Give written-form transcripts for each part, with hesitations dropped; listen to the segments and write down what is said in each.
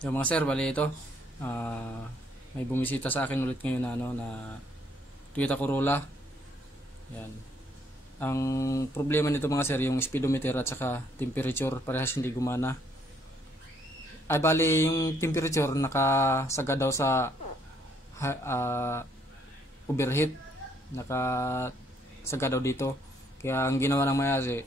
Yung mga sir, bali ito. May bumisita sa akin ulit ngayon na Toyota Corolla. Yan. Ang problema nito mga sir, yung speedometer at saka temperature parehas hindi gumana. Ay bali yung temperature nakasaga daw sa overheat. Nakasaga daw dito. Kaya ang ginawa ng mayari,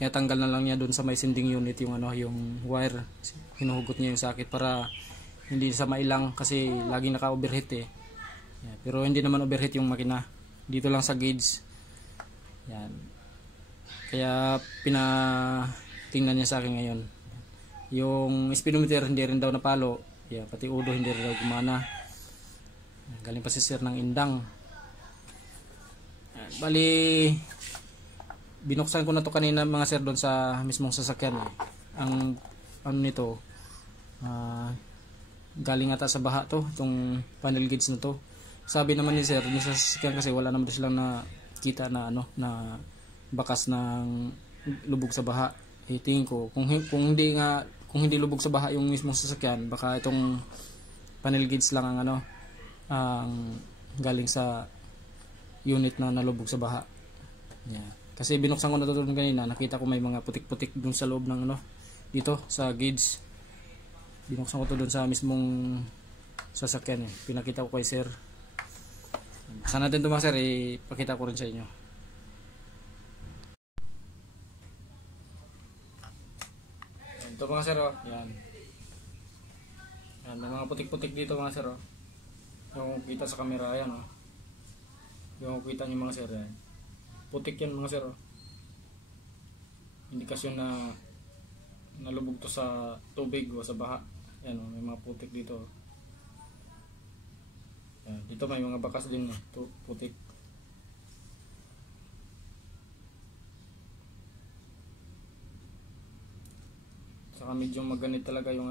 tanggal na lang niya doon sa may sending unit yung yung wire. Hinuhugot niya yung sakit para hindi sa mailang kasi laging naka-overheat eh. Yan. Pero hindi naman overheat yung makina. Dito lang sa gauge. Yan. Kaya pinatingnan niya sa akin ngayon. Yung speedometer hindi rin daw napalo. Yeah, pati udo hindi rin daw gumana. Galing pa si sir ng Indang. Bali binuksan ko na to kanina mga sir doon sa mismong sasakyan eh. Ang ano nito galing ata sa baha to, itong panel gauge na to. Sabi naman ni sir, ni sa sasakyan kasi wala naman silang nakita na na bakas ng lubog sa baha. Tingin ko kung hindi lubog sa baha yung mismong sasakyan, baka itong panel gauge lang ang ang galing sa unit na nalubog sa baha. Yeah. Kasi binuksan ko na ito kanina, nakita ko may mga putik-putik dun sa loob ng dito sa gauge. Binuksan ko to dun sa mismong sasakyan eh. Pinakita ko kay sir. Buksan natin ito mga sir, ipakita ko rin sa inyo. Ito mga sir, oh. Yan. Yan, may mga putik-putik dito mga sir, oh. Yung kita sa camera, ayan, oh. Yung kita nyo mga sir, yan. Putik yan mga sir, oh. Indikasyon na nalubog to sa tubig o sa baha. Yan, oh, may mga putik dito, oh. Yan, dito may mga bakas din, oh, putik. Saka medyo maganit talaga yung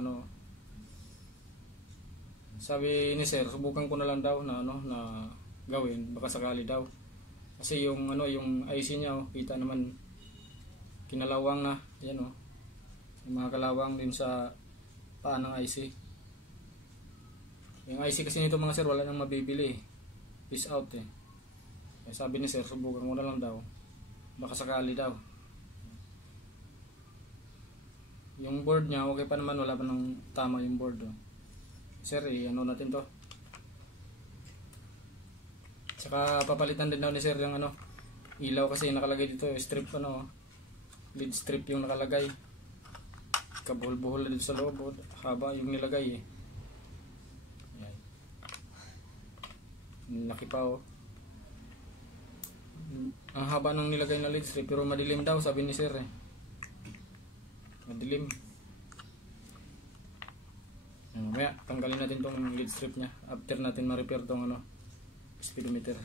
sabi ni sir, subukan ko na lang daw na na gawin, baka sakali daw. Kasi yung yung IC niya, oh, kita naman kinalawang na, yan, oh. Yung mga kalawang din sa paa ng IC. Yung IC kasi nito mga sir, wala nang mabibili. Peace out eh. Kaya sabi ni sir, subukan ko na lang daw, baka sakali daw. Yung board niya, okay pa naman, wala pa nang tama yung board, oh. Sir, natin to. Saka papalitan din daw ni sir yung ilaw kasi nakalagay dito, strip lead strip yung nakalagay. Kabuhol-buhol na dito sa loob, oh. Haba yung nilagay eh. Yan. Laki pa, oh. Ang haba ng nilagay na lead strip pero madilim daw sabi ni sir eh. Madilim. Mamaya tanggalin natin tong lead strip nya after natin ma-repair tong speedometer.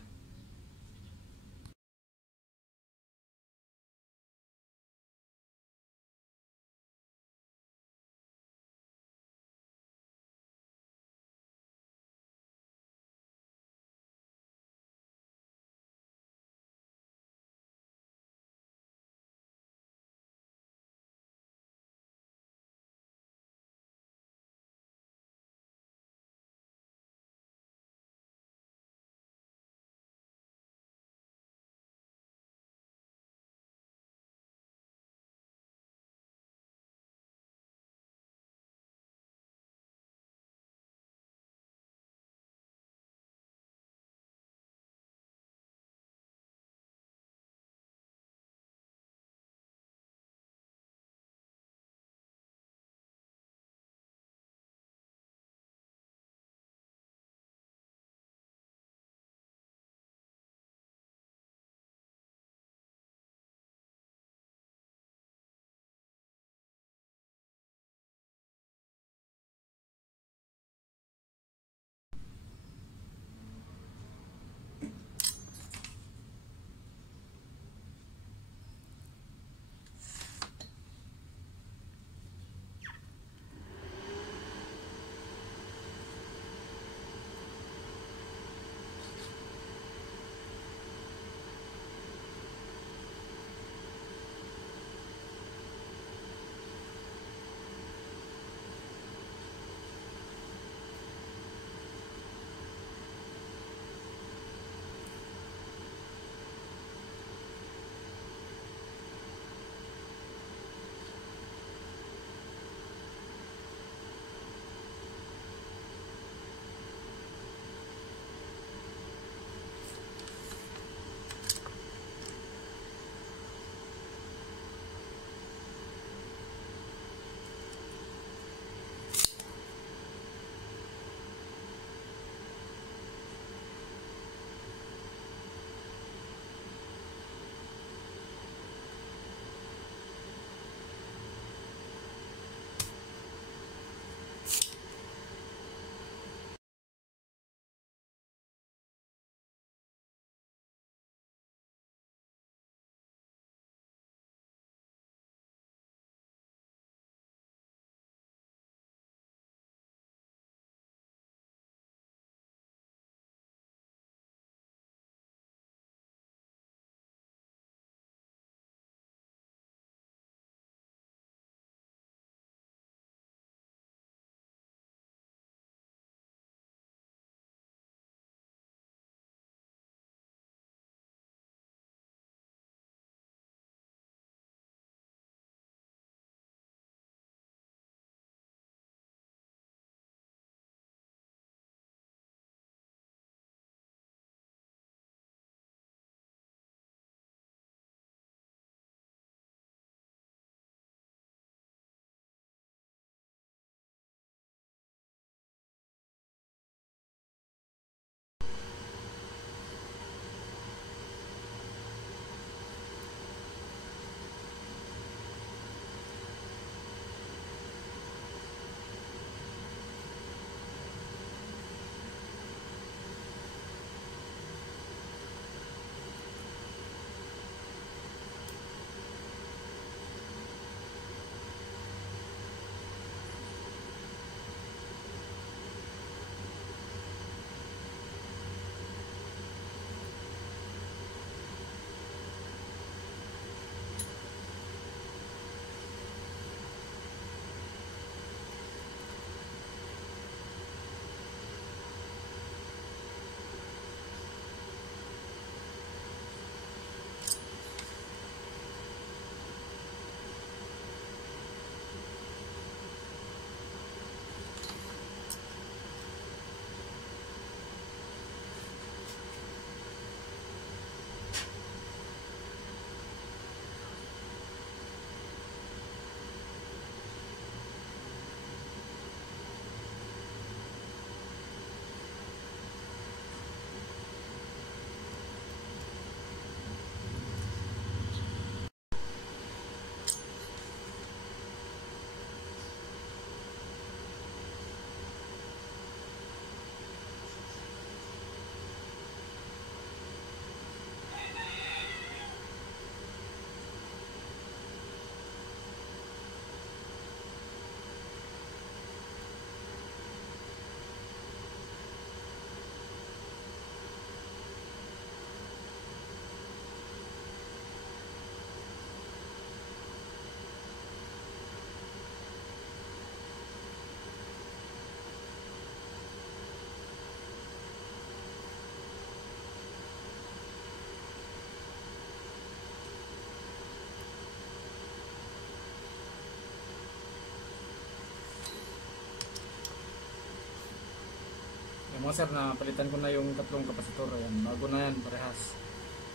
Mga sir, napalitan ko na yung tatlong kapasitor. Ayan, bago na yan, parehas.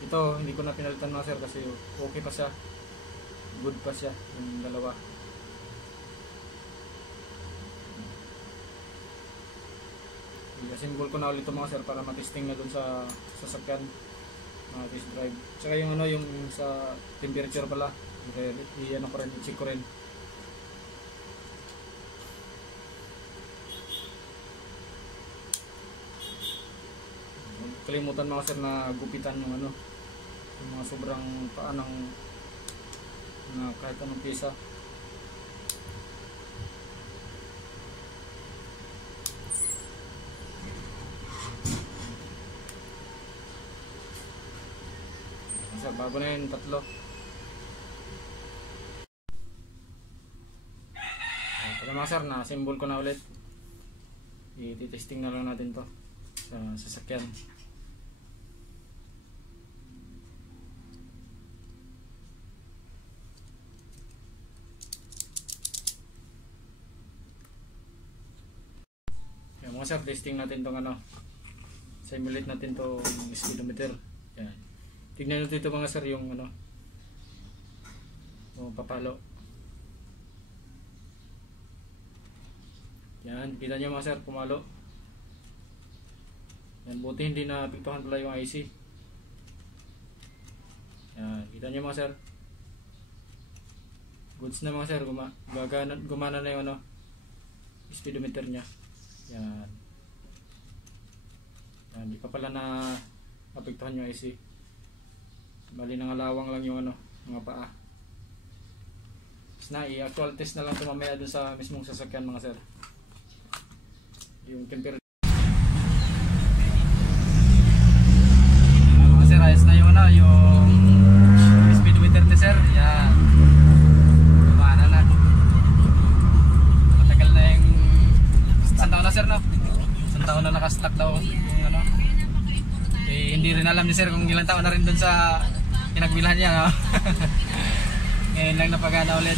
Ito, hindi ko na pinalitan mga sir kasi okay pa siya. Good pa siya, yung dalawa. I-assemble ko na ulit ito mga sir para matesting na dun sa sasakyan. Test drive. Tsaka yung ano, yung sa temperature pala. I-ano ko rin, i-check ko rin. Kalimutan mga sir na gupitan yung ano, yung mga sobrang paa ng na kahit anong pisa. So, bago na yun, tatlo. Kaya mga sir, na-symbol ko na ulit. I-testing na lang natin to sa sasakyan. Kaya mga sir, testing natin tong ano. Simulate natin tong speedometer. Yan. Tignan nyo dito mga sir yung ano, yung papalo. Yan, kita nyo mga sir, pumalo. Yan, buti hindi na apektuhan pala yung IC. Yan, kita nyo mga sir. Goods na mga sir, gumana na yung ano, speedometer nya. Yan. Yan, di pa pala na apektuhan yung IC. Bali nangalawang lang yung ano, mga paa. Tapos na, i-actual test na lang ito mamaya dun sa mismong sasakyan mga sir. Yung temperature. Mga sir, ayos na yung ano, yung speedometer ni sir. Yan. Kumana na. Matagal na yung isang taon na sir, no? Isang taon na nakastock daw yung ano. Eh, hindi rin alam ni sir kung ilang taon na rin dun sa pinagbilhan niya, no? Ngayon lang napagana ulit.